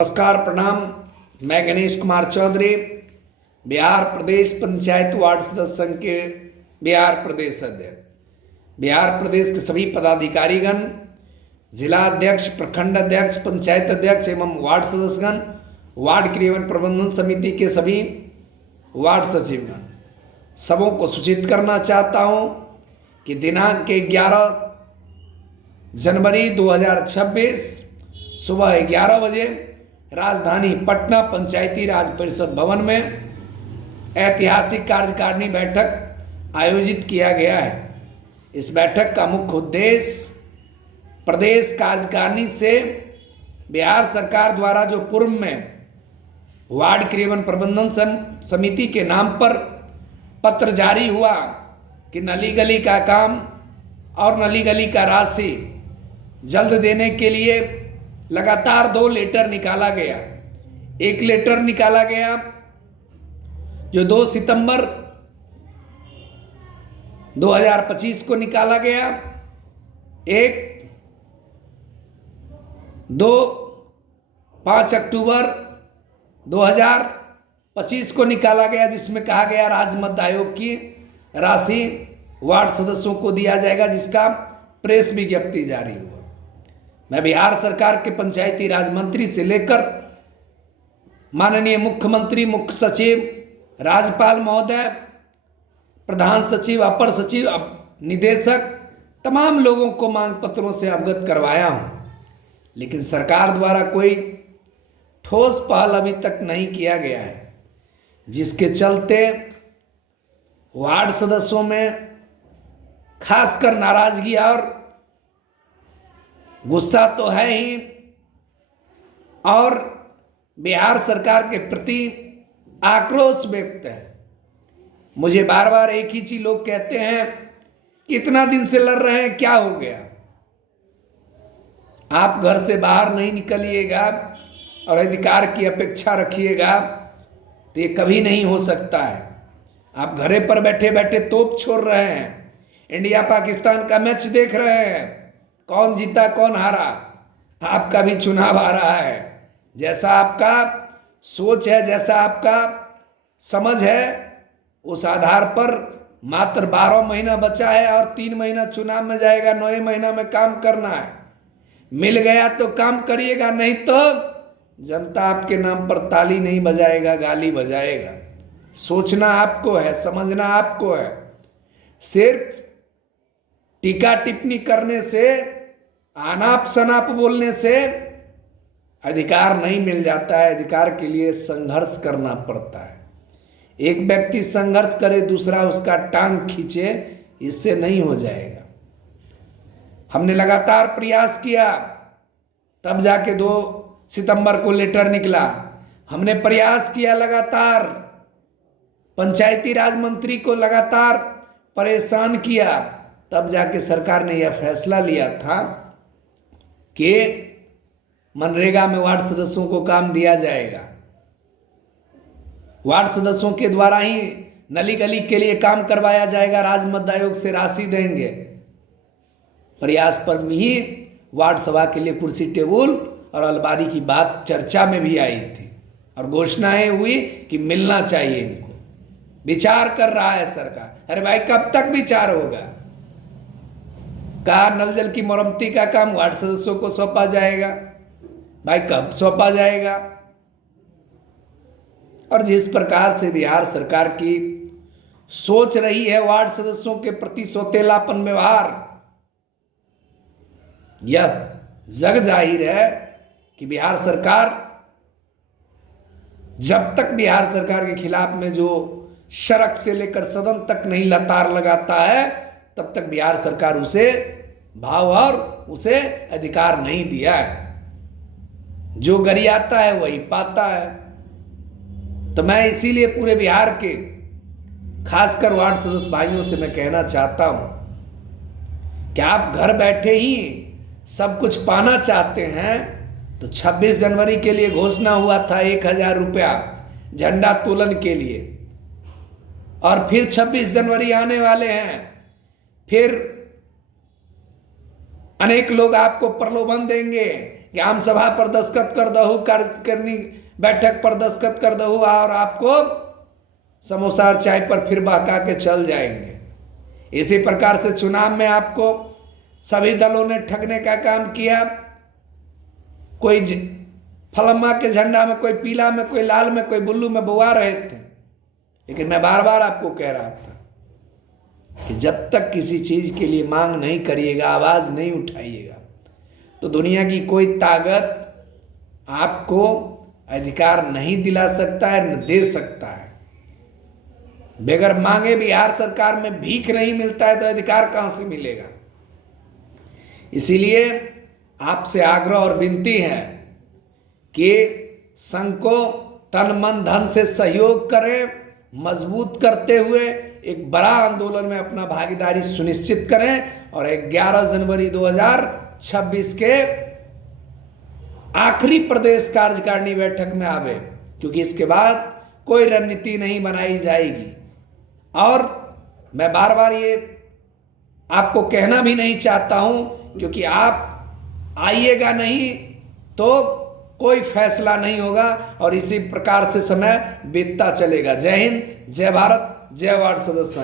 नमस्कार, प्रणाम। मैं गणेश कुमार चौधरी, बिहार प्रदेश पंचायत वार्ड सदस्य संघ के बिहार प्रदेश अध्यक्ष। बिहार प्रदेश के सभी पदाधिकारीगण, जिला अध्यक्ष, प्रखंड अध्यक्ष, पंचायत अध्यक्ष एवं वार्ड सदस्यगण, वार्ड क्रियान्वयन प्रबंधन समिति के सभी वार्ड सचिवगण, सबों को सूचित करना चाहता हूं कि दिनांक 11 जनवरी 2026 सुबह 11 बजे राजधानी पटना पंचायती राज परिषद भवन में ऐतिहासिक कार्यकारिणी बैठक आयोजित किया गया है। इस बैठक का मुख्य उद्देश्य प्रदेश कार्यकारिणी से बिहार सरकार द्वारा जो पूर्व में वार्ड क्रियान्वयन प्रबंधन समिति के नाम पर पत्र जारी हुआ कि नली गली का काम और नली गली का राशि जल्द देने के लिए लगातार 2 लेटर निकाला गया। एक लेटर निकाला गया जो 2 सितंबर 2025 को निकाला गया, एक 5 अक्टूबर 2025 को निकाला गया, जिसमें कहा गया राज्य मध्य आयोग की राशि वार्ड सदस्यों को दिया जाएगा, जिसका प्रेस विज्ञप्ति जारी हुआ। मैं बिहार सरकार के पंचायती राज मंत्री से लेकर माननीय मुख्यमंत्री, मुख्य सचिव, राज्यपाल महोदय, प्रधान सचिव, अपर सचिव, निदेशक, तमाम लोगों को मांग पत्रों से अवगत करवाया हूं, लेकिन सरकार द्वारा कोई ठोस पहल अभी तक नहीं किया गया है, जिसके चलते वार्ड सदस्यों में खासकर नाराजगी और गुस्सा तो है ही, और बिहार सरकार के प्रति आक्रोश व्यक्त है। मुझे बार बार एक ही चीज लोग कहते हैं, कितना दिन से लड़ रहे हैं, क्या हो गया? आप घर से बाहर नहीं निकलिएगा और अधिकार की अपेक्षा रखिएगा तो ये कभी नहीं हो सकता है। आप घरे पर बैठे बैठे तोप छोड़ रहे हैं, इंडिया पाकिस्तान का मैच देख रहे हैं, कौन जीता कौन हारा, आपका भी चुनाव आ रहा है। जैसा आपका सोच है, जैसा आपका समझ है, उस आधार पर मात्र 12 महीना बचा है और 3 महीना चुनाव में जाएगा। 9 महीना में काम करना है। मिल गया तो काम करिएगा, नहीं तो जनता आपके नाम पर ताली नहीं बजाएगा, गाली बजाएगा। सोचना आपको है, समझना आपको है। सिर्फ टीका टिप्पणी करने से, आनाप शनाप बोलने से अधिकार नहीं मिल जाता है। अधिकार के लिए संघर्ष करना पड़ता है। एक व्यक्ति संघर्ष करे, दूसरा उसका टांग खींचे, इससे नहीं हो जाएगा। हमने लगातार प्रयास किया, तब जाके 2 सितंबर को लेटर निकला। हमने प्रयास किया लगातार, पंचायती राज मंत्री को लगातार परेशान किया, तब जाके सरकार ने यह फैसला लिया था कि मनरेगा में वार्ड सदस्यों को काम दिया जाएगा। वार्ड सदस्यों के द्वारा ही नली गली के लिए काम करवाया जाएगा, राज्य मध्य आयोग से राशि देंगे। प्रयास पर ही वार्ड सभा के लिए कुर्सी टेबुल और अलमारी की बात चर्चा में भी आई थी और घोषणाएं हुई कि मिलना चाहिए इनको। विचार कर रहा है सरकार। अरे भाई, कब तक विचार होगा? कहा नल जल की मरम्मती का काम वार्ड सदस्यों को सौंपा जाएगा। भाई, कब सौंपा जाएगा? और जिस प्रकार से बिहार सरकार की सोच रही है वार्ड सदस्यों के प्रति सौतेलापन व्यवहार, यह जग जाहिर है कि बिहार सरकार, जब तक बिहार सरकार के खिलाफ में जो सड़क से लेकर सदन तक नहीं लतार लगाता है, तब तक बिहार सरकार उसे भाव और उसे अधिकार नहीं दिया है। जो गरियाता है वही पाता है। तो मैं इसीलिए पूरे बिहार के खासकर वार्ड सदस्य भाइयों से मैं कहना चाहता हूं कि आप घर बैठे ही सब कुछ पाना चाहते हैं तो 26 जनवरी के लिए घोषणा हुआ था 1000 रुपया झंडा तोलन के लिए, और फिर 26 जनवरी आने वाले हैं। फिर अनेक लोग आपको प्रलोभन देंगे कि आम सभा पर दस्तखत कर दहू, कार्यकारिणी बैठक पर दस्तखत कर दहू और आपको समोसा और चाय पर फिर बहका के चल जाएंगे। इसी प्रकार से चुनाव में आपको सभी दलों ने ठगने का काम किया। कोई फलम्मा के झंडा में, कोई पीला में, कोई लाल में, कोई ब्लू में बुआ रहे थे। लेकिन मैं बार बार आपको कह रहा था कि जब तक किसी चीज के लिए मांग नहीं करिएगा, आवाज नहीं उठाइएगा, तो दुनिया की कोई ताकत आपको अधिकार नहीं दिला सकता है, न दे सकता है। बगैर मांगे बिहार सरकार में भीख नहीं मिलता है तो अधिकार कहां से मिलेगा। इसीलिए आपसे आग्रह और विनती है कि संघ को तन मन धन से सहयोग करें, मजबूत करते हुए एक बड़ा आंदोलन में अपना भागीदारी सुनिश्चित करें और 11 जनवरी 2026 के आखिरी प्रदेश कार्यकारिणी बैठक में आवे, क्योंकि इसके बाद कोई रणनीति नहीं बनाई जाएगी। और मैं बार बार ये आपको कहना भी नहीं चाहता हूं, क्योंकि आप आइएगा नहीं तो कोई फैसला नहीं होगा और इसी प्रकार से समय बीतता चलेगा। जय हिंद, जय भारत, जय वार्ड सदस्य।